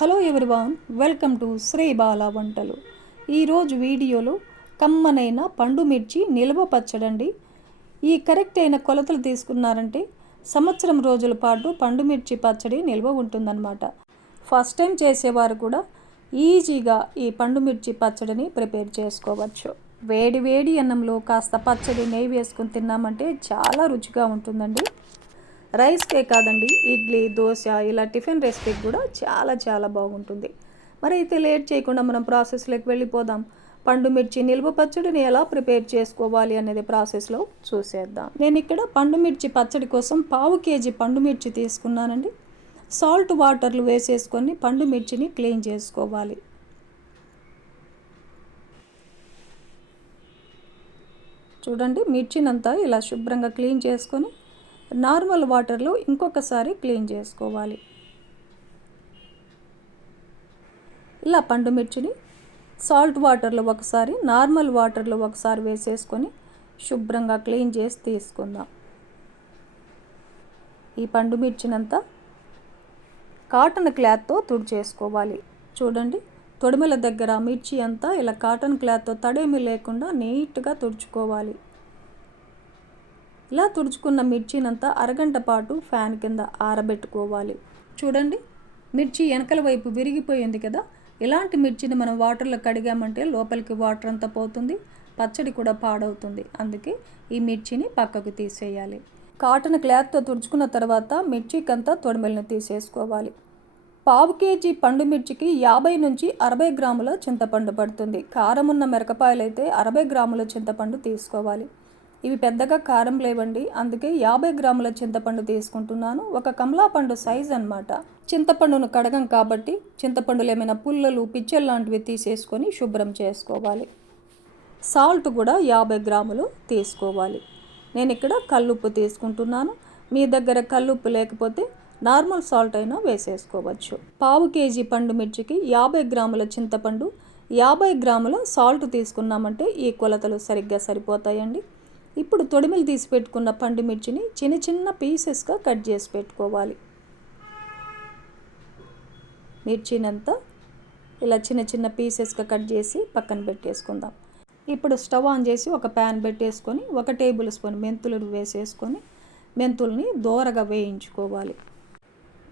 Hello everyone welcome to Sri Bala Vantalu. ఈరోజు వీడియోలో కమ్మనైన పండు మిర్చి నిల్వ పచ్చడండి. ఈ కరెక్ట్ అయిన కొలతలు తీసుకున్నారంటే సంవత్సరం రోజుల పాటు పండు మిర్చి పచ్చడి నిల్వ ఉంటుందన్నమాట. ఫస్ట్ టైం చేసేవారు కూడా ఈజీగా ఈ పండు మిర్చి పచ్చడిని ప్రిపేర్ చేసుకోవచ్చు. వేడి వేడి అన్నంలో కాస్త పచ్చడి నెయ్యి వేసుకుని తిన్నామంటే చాలా రుచిగా ఉంటుందండి. రైస్కే కాదండి ఇడ్లీ దోశ ఇలా టిఫిన్ రెసిపీకి కూడా చాలా చాలా బాగుంటుంది. మరి అయితే లేట్ చేయకుండా మనం ప్రాసెస్లోకి వెళ్ళిపోదాం. పండు మిర్చి నిల్వ పచ్చడిని ఎలా ప్రిపేర్ చేసుకోవాలి అనేది ప్రాసెస్లో చూసేద్దాం. నేను ఇక్కడ పండు మిర్చి పచ్చడి కోసం పావు కేజీ పండు మిర్చి తీసుకున్నానండి. సాల్ట్ వాటర్లు వేసేసుకొని పండు మిర్చిని క్లీన్ చేసుకోవాలి. చూడండి మిర్చినంతా ఇలా శుభ్రంగా క్లీన్ చేసుకొని నార్మల్ వాటర్లో ఇంకొకసారి క్లీన్ చేసుకోవాలి. ఇలా పండు మిర్చిని సాల్ట్ వాటర్లో ఒకసారి నార్మల్ వాటర్లో ఒకసారి వేసేసుకొని శుభ్రంగా క్లీన్ చేసి తీసుకుందాం. ఈ పండు మిర్చినంతా కాటన్ క్లాత్తో తుడిచేసుకోవాలి చూడండి తొడిమల దగ్గర మిర్చి అంతా ఇలా కాటన్ క్లాత్తో తడేమి లేకుండా నీట్గా తుడుచుకోవాలి. ఇలా తుడుచుకున్న మిర్చినంతా అరగంట పాటు ఫ్యాన్ కింద ఆరబెట్టుకోవాలి. చూడండి మిర్చి వెనకల వైపు విరిగిపోయింది కదా. ఇలాంటి మిర్చిని మనం వాటర్లో కడిగామంటే లోపలికి వాటర్ అంతా పోతుంది పచ్చడి కూడా పాడవుతుంది. అందుకే ఈ మిర్చిని పక్కకు తీసేయాలి. కాటన్ క్లాత్తో తుడుచుకున్న తర్వాత మిర్చికంతా తొడిమెలను తీసేసుకోవాలి. పావు కేజీ పండు మిర్చికి యాభై నుంచి అరవై గ్రాముల చింతపండు పడుతుంది. కారం ఉన్న మిరపకాయలు అయితే అరవై గ్రాముల చింతపండు తీసుకోవాలి. ఇవి పెద్దగా కారం లేవండి. అందుకే యాభై గ్రాముల చింతపండు తీసుకుంటున్నాను. ఒక కమలాపండు సైజ్ అనమాట చింతపండును కడగం కాబట్టి చింతపండులు ఏమైనా పుల్లలు పిచ్చలు లాంటివి తీసేసుకొని శుభ్రం చేసుకోవాలి. సాల్ట్ కూడా యాభై గ్రాములు తీసుకోవాలి. నేను ఇక్కడ కల్లుప్పు తీసుకుంటున్నాను. మీ దగ్గర కల్లుప్పు లేకపోతే నార్మల్ సాల్ట్ అయినా వేసేసుకోవచ్చు. పావు కేజీ పండు మిర్చికి యాభై గ్రాముల చింతపండు యాభై గ్రాముల సాల్ట్ తీసుకున్నామంటే ఈ కొలతలు సరిగ్గా సరిపోతాయండి. ఇప్పుడు తొడిమిలు తీసి పెట్టుకున్న పండు మిర్చిని చిన్న చిన్న పీసెస్గా కట్ చేసి పెట్టుకోవాలి. మిర్చినంతా ఇలా చిన్న చిన్న పీసెస్గా కట్ చేసి పక్కన పెట్టేసుకుందాం. ఇప్పుడు స్టవ్ ఆన్ చేసి ఒక ప్యాన్ పెట్టేసుకొని ఒక టేబుల్ స్పూన్ మెంతులు వేసేసుకొని మెంతుల్ని దోరగా వేయించుకోవాలి.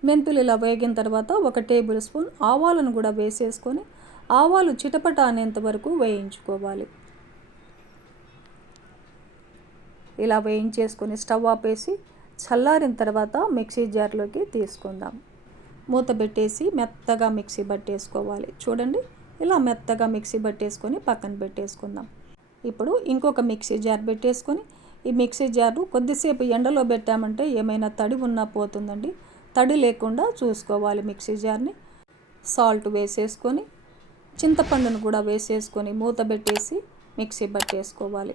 మెంతులు ఇలా వేగిన తర్వాత ఒక టేబుల్ స్పూన్ ఆవాలను కూడా వేసేసుకొని ఆవాలు చిటపట అనేంత వరకు వేయించుకోవాలి. ఇలా వేయించేసుకొని స్టవ్ ఆపేసి చల్లారిన తర్వాత మిక్సీ జార్లోకి తీసుకుందాం. మూత పెట్టేసి మెత్తగా మిక్సీ పట్టేసుకోవాలి చూడండి ఇలా మెత్తగా మిక్సీ పట్టేసుకొని పక్కన పెట్టేసుకుందాం. ఇప్పుడు ఇంకొక మిక్సీ జార్ పెట్టేసుకొని ఈ మిక్సీ జారు కొద్దిసేపు ఎండలో పెట్టామంటే ఏమైనా తడి ఉన్నా పోతుందండి. తడి లేకుండా చూసుకోవాలి మిక్సీ జార్ని. సాల్ట్ వేసేసుకొని చింతపండును కూడా వేసేసుకొని మూత పెట్టేసి మిక్సీ పట్టేసుకోవాలి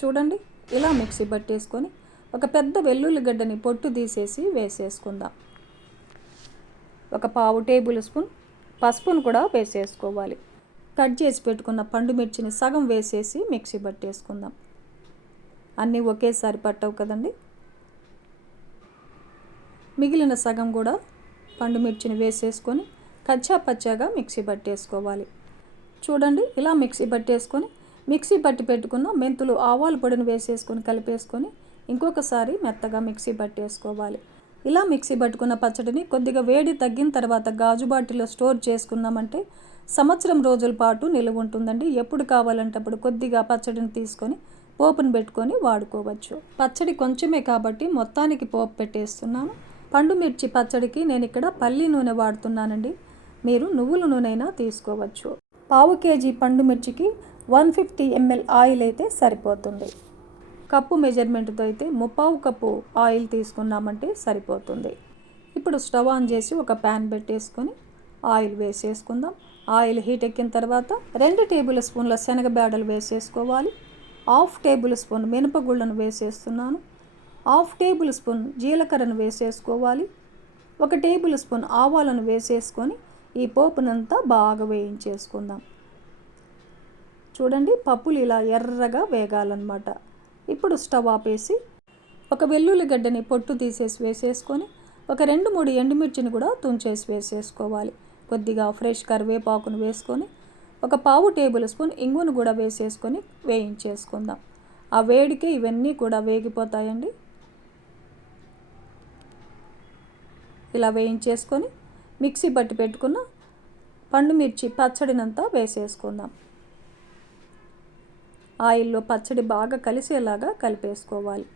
చూడండి. ఇలా మిక్సీ పట్టేసుకొని ఒక పెద్ద వెల్లుల్లిగడ్డని పొట్టు తీసేసి వేసేసుకుందాం. ఒక పావు టేబుల్ స్పూన్ పసుపును కూడా వేసేసుకోవాలి. కట్ చేసి పెట్టుకున్న పండు మిర్చిని సగం వేసేసి మిక్సీ పట్టేసుకుందాం అన్నీ ఒకేసారి పట్టవు కదండి. మిగిలిన సగం కూడా పండు మిర్చిని వేసేసుకొని కచ్చా పచ్చాగా మిక్సీ పట్టేసుకోవాలి చూడండి ఇలా మిక్సీ పట్టేసుకొని మిక్సీ పట్టి పెట్టుకున్న. మెంతులు ఆవాల పొడిని వేసేసుకొని కలిపేసుకొని ఇంకొకసారి మెత్తగా మిక్సీ పట్టేసుకోవాలి ఇలా మిక్సీ పట్టుకున్న పచ్చడిని కొద్దిగా వేడి తగ్గిన తర్వాత గాజు బాటిల్లో స్టోర్ చేసుకున్నామంటే సంవత్సరం రోజుల పాటు నిలువ ఉంటుందండి. ఎప్పుడు కావాలంటే అప్పుడు కొద్దిగా పచ్చడిని తీసుకొని పోపును పెట్టుకొని వాడుకోవచ్చు. పచ్చడి కొంచెమే కాబట్టి మొత్తానికి పోపు పెట్టేస్తున్నాను. పండు మిర్చి పచ్చడికి నేను ఇక్కడ పల్లి నూనె వాడుతున్నానండి. మీరు నువ్వుల నూనె తీసుకోవచ్చు. పావు కేజీ పండు మిర్చికి వన్ ఫిఫ్టీ ఎంఎల్ ఆయిల్ అయితే సరిపోతుంది. కప్పు మెజర్మెంట్తో అయితే ముప్పావు కప్పు ఆయిల్ తీసుకున్నామంటే సరిపోతుంది. ఇప్పుడు స్టవ్ ఆన్ చేసి ఒక ప్యాన్ పెట్టేసుకొని ఆయిల్ వేసేసుకుందాం. ఆయిల్ హీట్ ఎక్కిన తర్వాత రెండు టేబుల్ స్పూన్ల శనగబేడలు వేసేసుకోవాలి. హాఫ్ టేబుల్ స్పూన్ మినపగుళ్ళను వేసేస్తున్నాను. హాఫ్ టేబుల్ స్పూన్ జీలకర్రను వేసేసుకోవాలి. ఒక టేబుల్ స్పూన్ ఆవాలను వేసేసుకొని ఈ పోపునంతా బాగా వేయించేసుకుందాం. చూడండి పప్పులు ఇలా ఎర్రగా వేగాలన్నమాట. ఇప్పుడు స్టవ్ ఆపేసి ఒక వెల్లుల్లి గడ్డని పొట్టు తీసేసి వేసేసుకొని ఒక రెండు మూడు ఎండుమిర్చిని కూడా తుంచేసి వేసేసుకోవాలి. కొద్దిగా ఫ్రెష్ కరివేపాకును వేసుకొని ఒక పావు టేబుల్ స్పూన్ ఇంగును కూడా వేసేసుకొని వేయించేసుకుందాం. ఆ వేడికి ఇవన్నీ కూడా వేగిపోతాయండి. ఇలా వేయించేసుకొని మిక్సీ బట్టి పెట్టుకున్న పండు మిర్చి పచ్చడినంతా వేసేసుకుందాం. ఆయిల్లో పచ్చడి బాగా కలిసేలాగా కలిపేసుకోవాలి.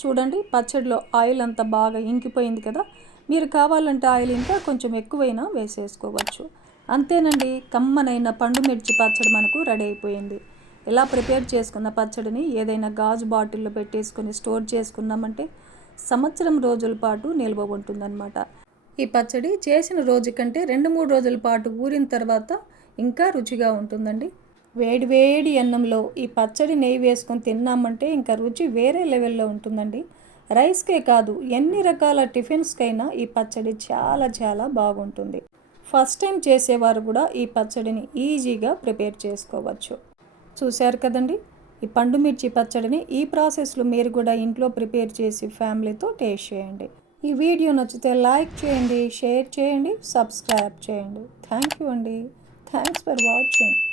చూడండి పచ్చడిలో ఆయిల్ అంతా బాగా ఇంకిపోయింది కదా. మీరు కావాలంటే ఆయిల్ ఇంకా కొంచెం ఎక్కువైనా వేసేసుకోవచ్చు. అంతేనండి కమ్మనైన పండు మిర్చి పచ్చడి మనకు రెడీ అయిపోయింది. ఇలా ప్రిపేర్ చేసుకున్న పచ్చడిని ఏదైనా గాజు బాటిల్లో పెట్టేసుకొని స్టోర్ చేసుకున్నామంటే సంవత్సరం రోజుల పాటు నిల్వ ఉంటుందన్నమాట. ఈ పచ్చడి చేసిన రోజు కంటే రెండు మూడు రోజుల పాటు ఊరిన తర్వాత ఇంకా రుచిగా ఉంటుందండి. వేడివేడి అన్నంలో ఈ పచ్చడి నెయ్యి వేసుకొని తిన్నామంటే ఇంకా రుచి వేరే లెవెల్లో ఉంటుందండి. రైస్కే కాదు ఎన్ని రకాల టిఫిన్స్కైనా ఈ పచ్చడి చాలా చాలా బాగుంటుంది. ఫస్ట్ టైం చేసేవారు కూడా ఈ పచ్చడిని ఈజీగా ప్రిపేర్ చేసుకోవచ్చు. చూశారు కదండి? ఈ పండు మిర్చి పచ్చడిని ఈ ప్రాసెస్లో మీరు కూడా ఇంట్లో ప్రిపేర్ చేసి ఫ్యామిలీతో టేస్ట్ చేయండి. ఈ వీడియో నచ్చితే లైక్ చేయండి షేర్ చేయండి సబ్స్క్రైబ్ చేయండి. థ్యాంక్ యూ అండి. Thanks for watching.